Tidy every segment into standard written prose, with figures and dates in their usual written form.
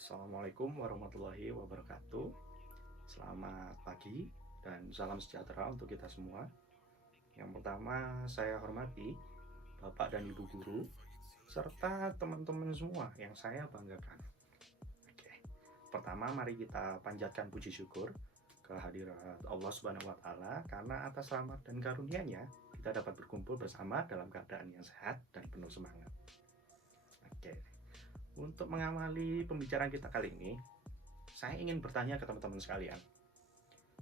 Assalamualaikum warahmatullahi wabarakatuh. Selamat pagi dan salam sejahtera untuk kita semua. Yang pertama, saya hormati Bapak dan Ibu guru serta teman-teman semua yang saya banggakan. Oke. Pertama, mari kita panjatkan puji syukur kehadirat Allah Subhanahu wa taala karena atas rahmat dan karunia-Nya kita dapat berkumpul bersama dalam keadaan yang sehat dan penuh semangat. Oke. Untuk mengawali pembicaraan kita kali ini, saya ingin bertanya ke teman-teman sekalian.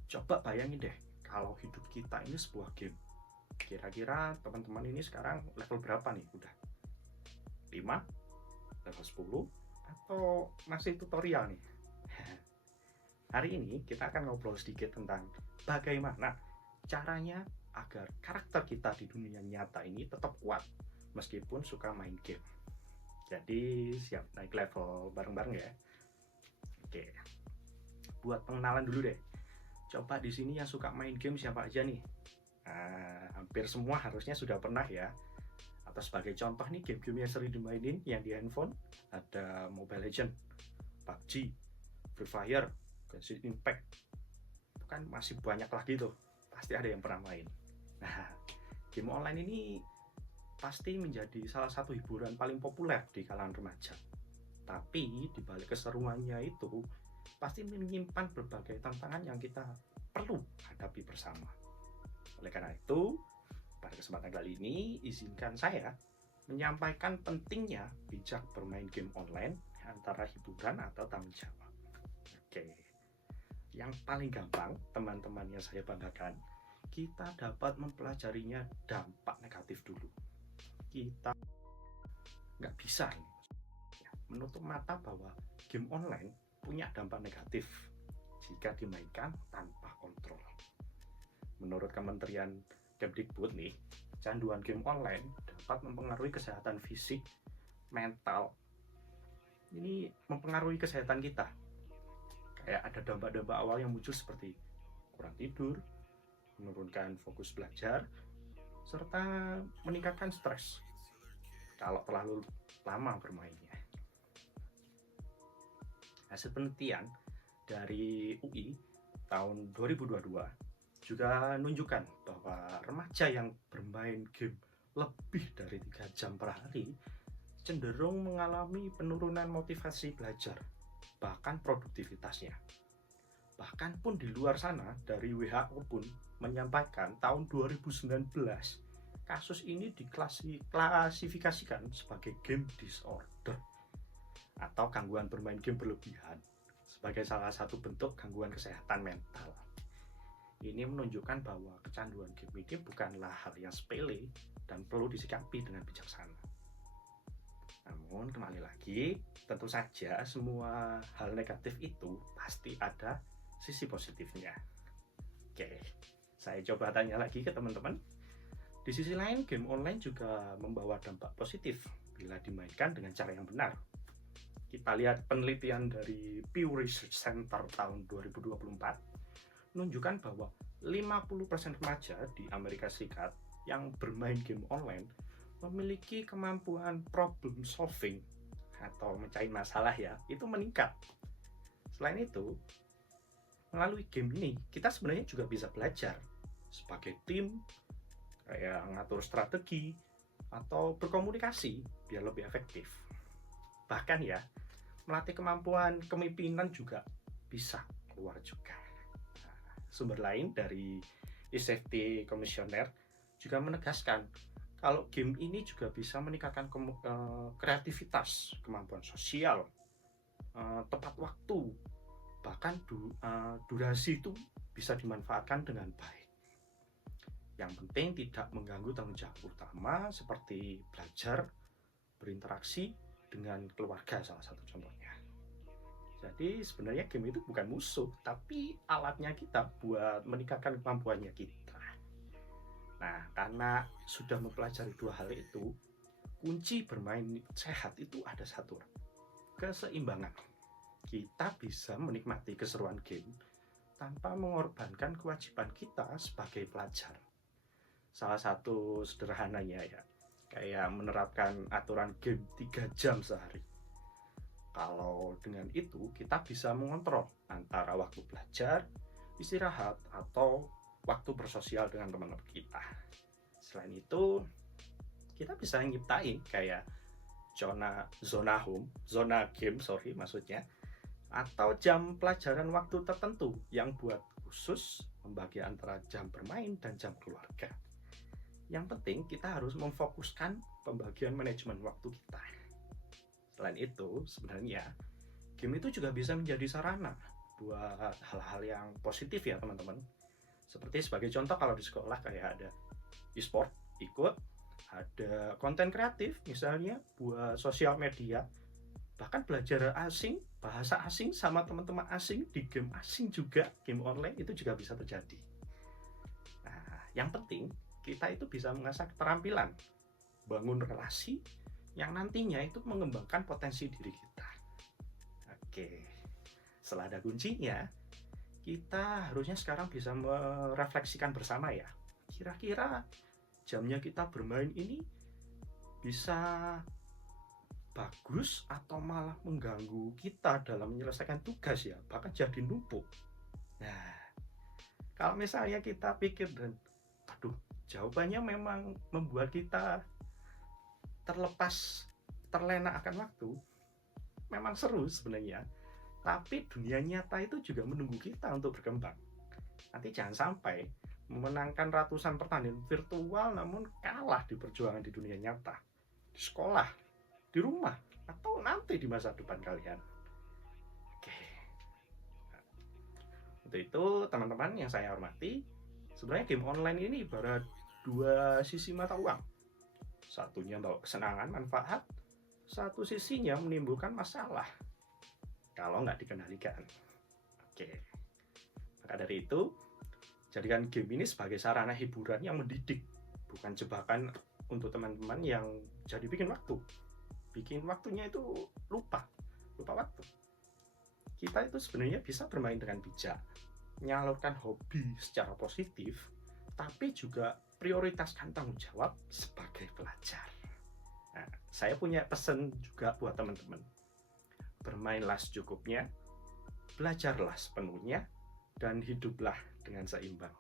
Coba bayangin deh, kalau hidup kita ini sebuah game. Kira-kira teman-teman ini sekarang level berapa nih? Udah 5, level 10, atau masih tutorial nih? Hari ini kita akan ngobrol sedikit tentang bagaimana caranya agar karakter kita di dunia nyata ini tetap kuat meskipun suka main game. Jadi siap naik level bareng-bareng ya. Oke. Buat pengenalan dulu deh. Coba di sini yang suka main game siapa aja nih? Hampir semua harusnya sudah pernah ya. Atau sebagai contoh nih game-game yang sering dimainin yang di handphone ada Mobile Legends, PUBG, Free Fire, Genshin Impact. Itu kan masih banyak lagi tuh. Pasti ada yang pernah main. Nah, game online ini pasti menjadi salah satu hiburan paling populer di kalangan remaja. Tapi di balik keseruannya itu pasti menyimpan berbagai tantangan yang kita perlu hadapi bersama. Oleh karena itu, pada kesempatan kali ini izinkan saya menyampaikan pentingnya bijak bermain game online antara hiburan atau tanggung jawab. Oke. Yang paling gampang, teman-teman yang saya banggakan, kita dapat mempelajarinya dampak negatif dulu. Kita nggak bisa menutup mata bahwa game online punya dampak negatif jika dimainkan tanpa kontrol. Menurut Kementerian Kemdikbud nih, kecanduan game online dapat mempengaruhi kesehatan fisik, mental. Ini mempengaruhi kesehatan kita. Kayak ada dampak-dampak awal yang muncul seperti kurang tidur, menurunkan fokus belajar, serta meningkatkan stres kalau terlalu lama bermainnya. Hasil penelitian dari UI tahun 2022 juga menunjukkan bahwa remaja yang bermain game lebih dari 3 jam per hari cenderung mengalami penurunan motivasi belajar, bahkan produktivitasnya. Bahkan pun di luar sana, dari WHO pun menyampaikan tahun 2019 kasus ini diklasifikasikan sebagai game disorder atau gangguan bermain game berlebihan sebagai salah satu bentuk gangguan kesehatan mental. Ini menunjukkan bahwa kecanduan game ini bukanlah hal yang sepele dan perlu disikapi dengan bijaksana. Namun kembali lagi, tentu saja semua hal negatif itu pasti ada sisi positifnya. Oke, saya coba tanya lagi ke teman-teman. Di sisi lain, game online juga membawa dampak positif bila dimainkan dengan cara yang benar. Kita lihat penelitian dari Pew Research Center tahun 2024 menunjukkan bahwa 50% remaja di Amerika Serikat yang bermain game online memiliki kemampuan problem solving atau mecahin masalah ya, itu meningkat. Selain itu, melalui game ini kita sebenarnya juga bisa belajar sebagai tim, kayak ngatur strategi atau berkomunikasi biar lebih efektif. Bahkan ya, melatih kemampuan kepemimpinan juga bisa keluar juga. Sumber lain dari eSafety Commissioner juga menegaskan kalau game ini juga bisa meningkatkan kreativitas, kemampuan sosial, tepat waktu, bahkan durasi itu bisa dimanfaatkan dengan baik. Yang penting tidak mengganggu tanggung jawab utama seperti belajar, berinteraksi dengan keluarga salah satu contohnya. Jadi sebenarnya game itu bukan musuh, tapi alatnya kita buat meningkatkan kemampuannya kita. Nah, karena sudah mempelajari dua hal itu, kunci bermain sehat itu ada satu, keseimbangan. Kita bisa menikmati keseruan game tanpa mengorbankan kewajiban kita sebagai pelajar. Salah satu sederhananya ya, kayak menerapkan aturan game 3 jam sehari. Kalau dengan itu kita bisa mengontrol antara waktu belajar, istirahat, atau waktu bersosial dengan teman-teman kita. Selain itu, kita bisa nyiptain kayak zona game, sorry maksudnya, atau jam pelajaran waktu tertentu yang buat khusus membagi antara jam bermain dan jam keluarga. Yang penting kita harus memfokuskan pembagian manajemen waktu kita. Selain itu, sebenarnya game itu juga bisa menjadi sarana buat hal-hal yang positif ya teman-teman. Seperti sebagai contoh kalau di sekolah kayak ada e-sport, ikut, ada konten kreatif misalnya buat sosial media, bahkan belajar asing, bahasa asing sama teman-teman asing di game asing juga, game online itu juga bisa terjadi. Nah, yang penting kita itu bisa mengasah keterampilan, bangun relasi yang nantinya itu mengembangkan potensi diri kita. Oke, setelah ada kuncinya, kita harusnya sekarang bisa merefleksikan bersama ya. Kira-kira jamnya kita bermain ini bisa bagus atau malah mengganggu kita dalam menyelesaikan tugas ya, bahkan jadi numpuk. Nah, kalau misalnya kita pikir dan aduh, jawabannya memang membuat kita terlena akan waktu, memang seru sebenarnya. Tapi dunia nyata itu juga menunggu kita untuk berkembang. Nanti jangan sampai memenangkan ratusan pertandingan virtual namun kalah di perjuangan di dunia nyata, di sekolah, di rumah, atau nanti di masa depan kalian. Oke. Untuk itu teman-teman yang saya hormati, sebenarnya game online ini ibarat dua sisi mata uang. Satunya bawa kesenangan, manfaat, satu sisinya menimbulkan masalah kalau nggak dikendalikan. Oke. Maka dari itu, jadikan game ini sebagai sarana hiburan yang mendidik, bukan jebakan untuk teman-teman yang jadi bikin waktunya itu lupa waktu. Kita itu sebenarnya bisa bermain dengan bijak, menyalurkan hobi secara positif, tapi juga prioritaskan tanggung jawab sebagai pelajar. Nah, saya punya pesan juga buat teman-teman. Bermainlah secukupnya, belajarlah sepenuhnya, dan hiduplah dengan seimbang.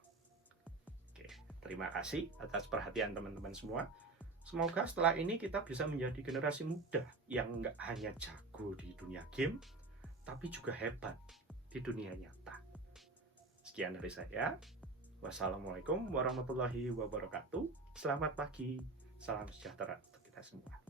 Oke, terima kasih atas perhatian teman-teman semua. Semoga setelah ini kita bisa menjadi generasi muda yang nggak hanya jago di dunia game, tapi juga hebat di dunia nyata. Sekian dari saya. Wassalamualaikum warahmatullahi wabarakatuh. Selamat pagi, salam sejahtera untuk kita semua.